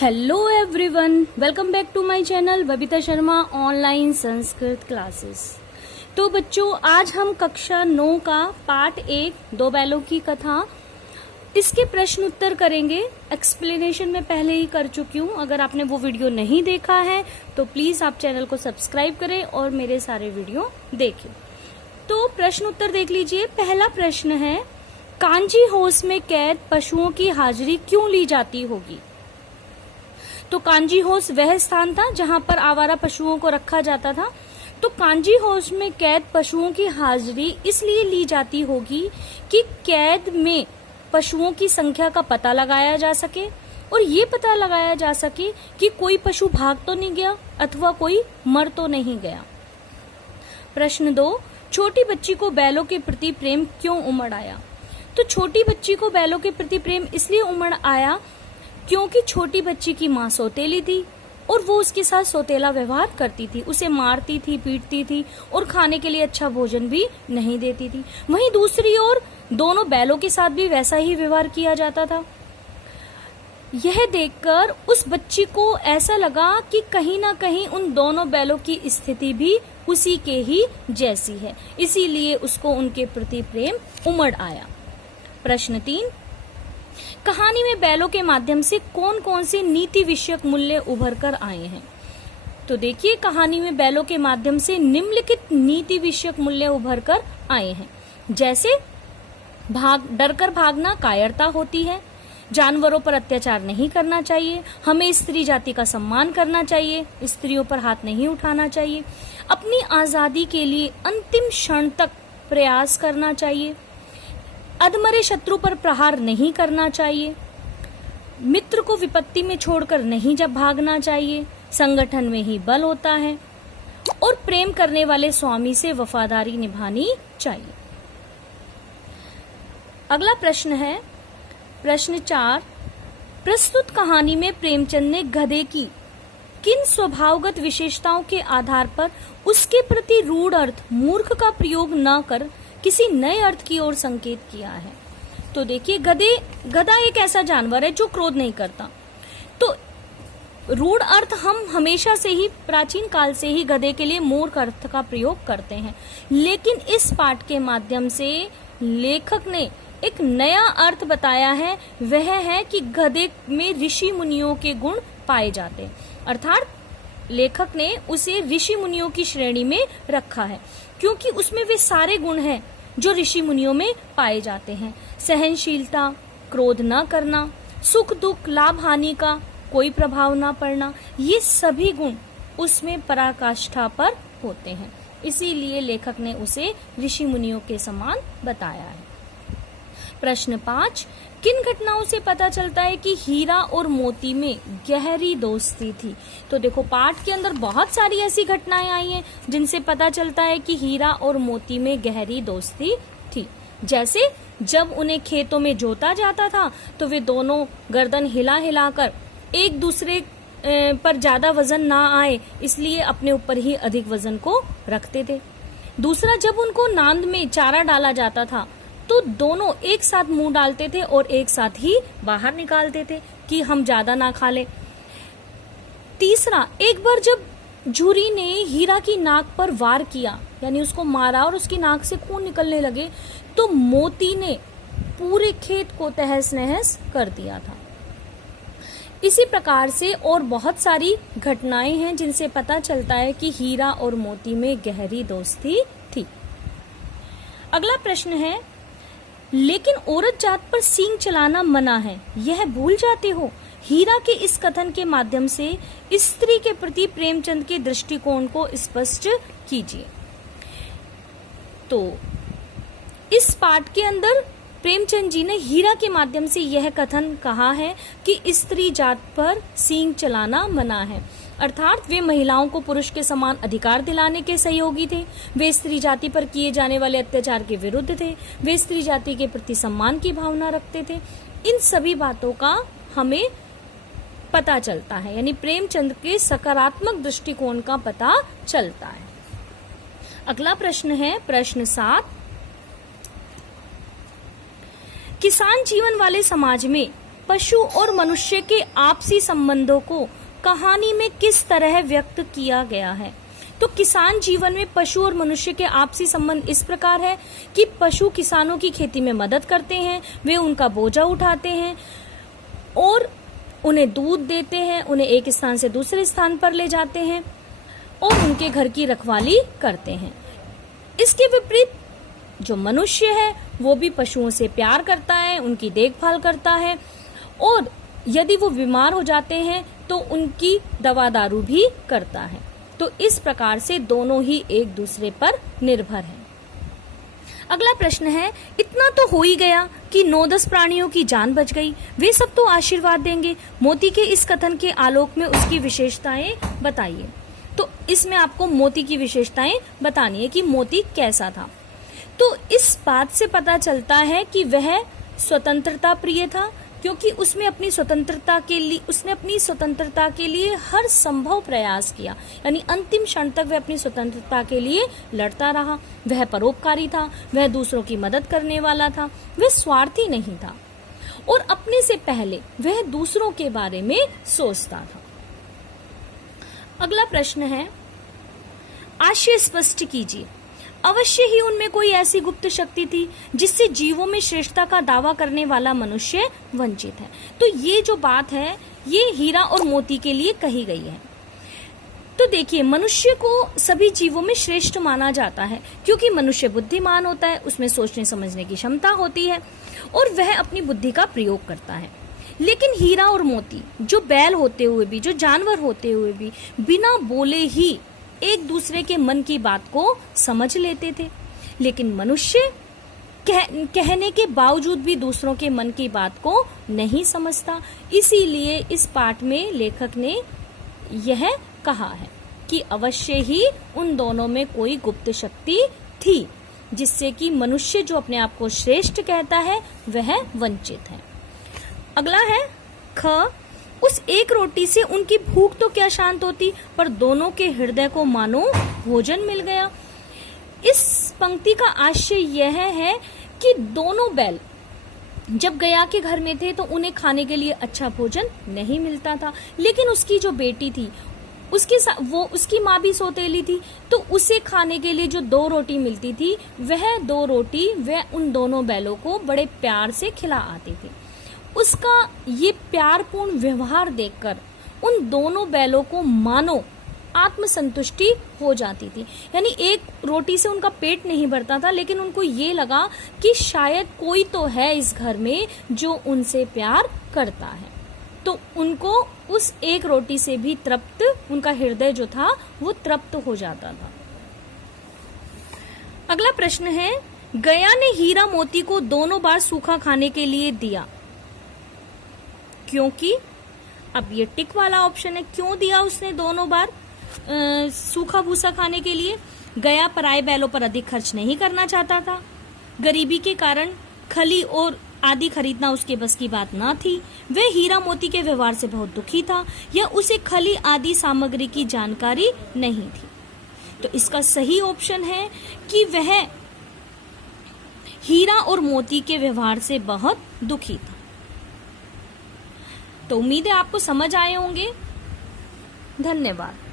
Hello everyone, welcome back to my channel Babita Sharma online Sanskrit classes. तो बच्चों, आज हम कक्षा 9 का पार्ट 1 दो बैलों की कथा, इसके प्रश्न उत्तर करेंगे। एक्सप्लेनेशन में पहले ही कर चुकी हूँ। अगर आपने वो वीडियो नहीं देखा है तो प्लीज आप चैनल को सब्सक्राइब करें और मेरे सारे वीडियो देखें। तो प्रश्न उत्तर देख लीजिए। पहला प्रश्न है, कांजी हाउस में कैद पशुओं की हाजिरी क्यों ली जाती होगी? तो कांजी हाउस वह स्थान था जहां पर आवारा पशुओं को रखा जाता था। तो कांजी हाउस में कैद पशुओं की हाजिरी इसलिए ली जाती होगी कि कैद में पशुओं की संख्या का पता लगाया जा सके और ये पता लगाया जा सके कि कोई पशु भाग तो नहीं गया अथवा कोई मर तो नहीं गया। प्रश्न 2, छोटी बच्ची को बैलों के प्रति प्रेम क्यों उमड़ आया? तो छोटी बच्ची को बैलों के प्रति प्रेम इसलिए उमड़ आया क्योंकि छोटी बच्ची की माँ सौतेली थी और वो उसके साथ सौतेला व्यवहार करती थी, उसे मारती थी, पीटती थी और खाने के लिए अच्छा भोजन भी नहीं देती थी। वहीं दूसरी ओर दोनों बैलों के साथ भी वैसा ही व्यवहार किया जाता था। यह देखकर उस बच्ची को ऐसा लगा कि कहीं ना कहीं उन दोनों बैलों की स्थिति भी उसी के ही जैसी है, इसीलिए उसको उनके प्रति प्रेम उमड़ आया। प्रश्न 3, कहानी में बैलों के माध्यम से कौन कौन से नीति विषयक मूल्य उभर कर आए हैं? तो देखिए, कहानी में बैलों के माध्यम से निम्नलिखित नीति विषयक मूल्य उभर कर आए हैं। जैसे डरकर भागना कायरता होती है, जानवरों पर अत्याचार नहीं करना चाहिए, हमें स्त्री जाति का सम्मान करना चाहिए, स्त्रियों पर हाथ नहीं उठाना चाहिए, अपनी आजादी के लिए अंतिम क्षण तक प्रयास करना चाहिए, अधमरे शत्रु पर प्रहार नहीं करना चाहिए, मित्र को विपत्ति में छोड़कर नहीं जब भागना चाहिए, संगठन में ही बल होता है और प्रेम करने वाले स्वामी से वफादारी निभानी चाहिए। अगला प्रश्न है प्रश्न 4, प्रस्तुत कहानी में प्रेमचंद ने गधे की किन स्वभावगत विशेषताओं के आधार पर उसके प्रति रूढ़ अर्थ मूर्ख का प्रयोग न कर किसी नए अर्थ की ओर संकेत किया है? तो देखिए, गधा एक ऐसा जानवर है जो क्रोध नहीं करता। तो रूढ़ अर्थ हम हमेशा से ही प्राचीन काल से ही गधे के लिए मूर्ख अर्थ का प्रयोग करते हैं, लेकिन इस पाठ के माध्यम से लेखक ने एक नया अर्थ बताया है। वह है कि गधे में ऋषि मुनियों के गुण पाए जाते हैं, अर्थात लेखक ने उसे ऋषि मुनियों की श्रेणी में रखा है क्योंकि उसमें वे सारे गुण हैं जो ऋषि मुनियों में पाए जाते हैं। सहनशीलता, क्रोध न करना, सुख दुख लाभ हानि का कोई प्रभाव न पड़ना, ये सभी गुण उसमें पराकाष्ठा पर होते हैं, इसीलिए लेखक ने उसे ऋषि मुनियों के समान बताया है। प्रश्न 5, किन घटनाओं से पता चलता है कि हीरा और मोती में गहरी दोस्ती थी? तो देखो, पाठ के अंदर बहुत सारी ऐसी घटनाएं आई हैं जिनसे पता चलता है कि हीरा और मोती में गहरी दोस्ती थी। जैसे जब उन्हें खेतों में जोता जाता था तो वे दोनों गर्दन हिला हिलाकर एक दूसरे पर ज्यादा वजन ना आए इसलिए अपने ऊपर ही अधिक वजन को रखते थे। दूसरा, जब उनको नांद में चारा डाला जाता था तो दोनों एक साथ मुंह डालते थे और एक साथ ही बाहर निकालते थे कि हम ज्यादा ना खा ले। तीसरा, एक बार जब झुरी ने हीरा की नाक पर वार किया, यानी उसको मारा और उसकी नाक से खून निकलने लगे, तो मोती ने पूरे खेत को तहस नहस कर दिया था। इसी प्रकार से और बहुत सारी घटनाएं हैं जिनसे पता चलता है कि हीरा और मोती में गहरी दोस्ती थी। अगला प्रश्न है, लेकिन औरत जात पर सींग चलाना मना है, यह भूल जाते हो? हीरा के इस कथन के माध्यम से स्त्री के प्रति प्रेमचंद के दृष्टिकोण को स्पष्ट कीजिए। तो इस पाठ के अंदर प्रेमचंद जी ने हीरा के माध्यम से यह कथन कहा है कि स्त्री जात पर सींग चलाना मना है, अर्थात वे महिलाओं को पुरुष के समान अधिकार दिलाने के सहयोगी थे, वे स्त्री जाति पर किए जाने वाले अत्याचार के विरुद्ध थे, वे स्त्री जाति के प्रति सम्मान की भावना रखते थे। इन सभी बातों का हमें पता चलता है, यानी प्रेमचंद के सकारात्मक दृष्टिकोण का पता चलता है। अगला प्रश्न है प्रश्न 7, किसान जीवन वाले समाज में पशु और मनुष्य के आपसी संबंधों को कहानी में किस तरह व्यक्त किया गया है? तो किसान जीवन में पशु और मनुष्य के आपसी संबंध इस प्रकार है कि पशु किसानों की खेती में मदद करते हैं, वे उनका बोझा उठाते हैं और उन्हें दूध देते हैं, उन्हें एक स्थान से दूसरे स्थान पर ले जाते हैं और उनके घर की रखवाली करते हैं। इसके विपरीत जो मनुष्य है वो भी पशुओं से प्यार करता है, उनकी देखभाल करता है और यदि वो बीमार हो जाते हैं तो उनकी दवा दारू भी करता है। तो इस प्रकार से दोनों ही एक दूसरे पर निर्भर हैं। अगला प्रश्न है, इतना तो हो ही गया कि 9-10 प्राणियों की जान बच गई, वे सब तो आशीर्वाद देंगे। मोती के इस कथन के आलोक में उसकी विशेषताएं बताइए। तो इसमें आपको मोती की विशेषताएं बतानी है कि मोती कैसा था। तो इस बात से पता चलता है कि वह स्वतंत्रता प्रिय था, क्योंकि उसने अपनी स्वतंत्रता के लिए हर संभव प्रयास किया, यानी अंतिम क्षण तक वह अपनी स्वतंत्रता के लिए लड़ता रहा। वह परोपकारी था, वह दूसरों की मदद करने वाला था, वह स्वार्थी नहीं था और अपने से पहले वह दूसरों के बारे में सोचता था। अगला प्रश्न है, आशय स्पष्ट कीजिए। अवश्य ही उनमें कोई ऐसी गुप्त शक्ति थी जिससे जीवों में श्रेष्ठता का दावा करने वाला मनुष्य वंचित है। तो ये जो बात है ये हीरा और मोती के लिए कही गई है। तो देखिए, मनुष्य को सभी जीवों में श्रेष्ठ माना जाता है क्योंकि मनुष्य बुद्धिमान होता है, उसमें सोचने समझने की क्षमता होती है और वह अपनी बुद्धि का प्रयोग करता है। लेकिन हीरा और मोती जो बैल होते हुए भी, जो जानवर होते हुए भी बिना बोले ही एक दूसरे के मन की बात को समझ लेते थे, लेकिन मनुष्य कहने के बावजूद भी दूसरों के मन की बात को नहीं समझता। इसीलिए इस पाठ में लेखक ने यह कहा है कि अवश्य ही उन दोनों में कोई गुप्त शक्ति थी जिससे कि मनुष्य जो अपने आप को श्रेष्ठ कहता है वह वंचित है। अगला है ख, उस एक रोटी से उनकी भूख तो क्या शांत होती, पर दोनों के हृदय को मानो भोजन मिल गया। इस पंक्ति का आशय यह है कि दोनों बैल जब गया के घर में थे तो उन्हें खाने के लिए अच्छा भोजन नहीं मिलता था, लेकिन उसकी जो बेटी थी उसकी माँ भी सौतेली थी, तो उसे खाने के लिए जो 2 रोटी मिलती थी वह 2 रोटी वह उन दोनों बैलों को बड़े प्यार से खिला आती थी। उसका ये प्यारपूर्ण व्यवहार देखकर उन दोनों बैलों को मानो आत्मसंतुष्टि हो जाती थी, यानी एक रोटी से उनका पेट नहीं भरता था, लेकिन उनको ये लगा कि शायद कोई तो है इस घर में जो उनसे प्यार करता है, तो उनको उस एक रोटी से भी तृप्त, उनका हृदय जो था वो तृप्त हो जाता था। अगला प्रश्न है, गया ने हीरा मोती को दोनों बार सूखा खाने के लिए दिया क्योंकि, अब ये टिक वाला ऑप्शन है, क्यों दिया उसने दोनों बार सूखा भूसा खाने के लिए? गया पराये बैलों पर अधिक खर्च नहीं करना चाहता था, गरीबी के कारण खली और आदि खरीदना उसके बस की बात ना थी, वह हीरा मोती के व्यवहार से बहुत दुखी था या उसे खली आदि सामग्री की जानकारी नहीं थी। तो इसका सही ऑप्शन है कि वह हीरा और मोती के व्यवहार से बहुत दुखी था। तो उम्मीद है आपको समझ आए होंगे। धन्यवाद।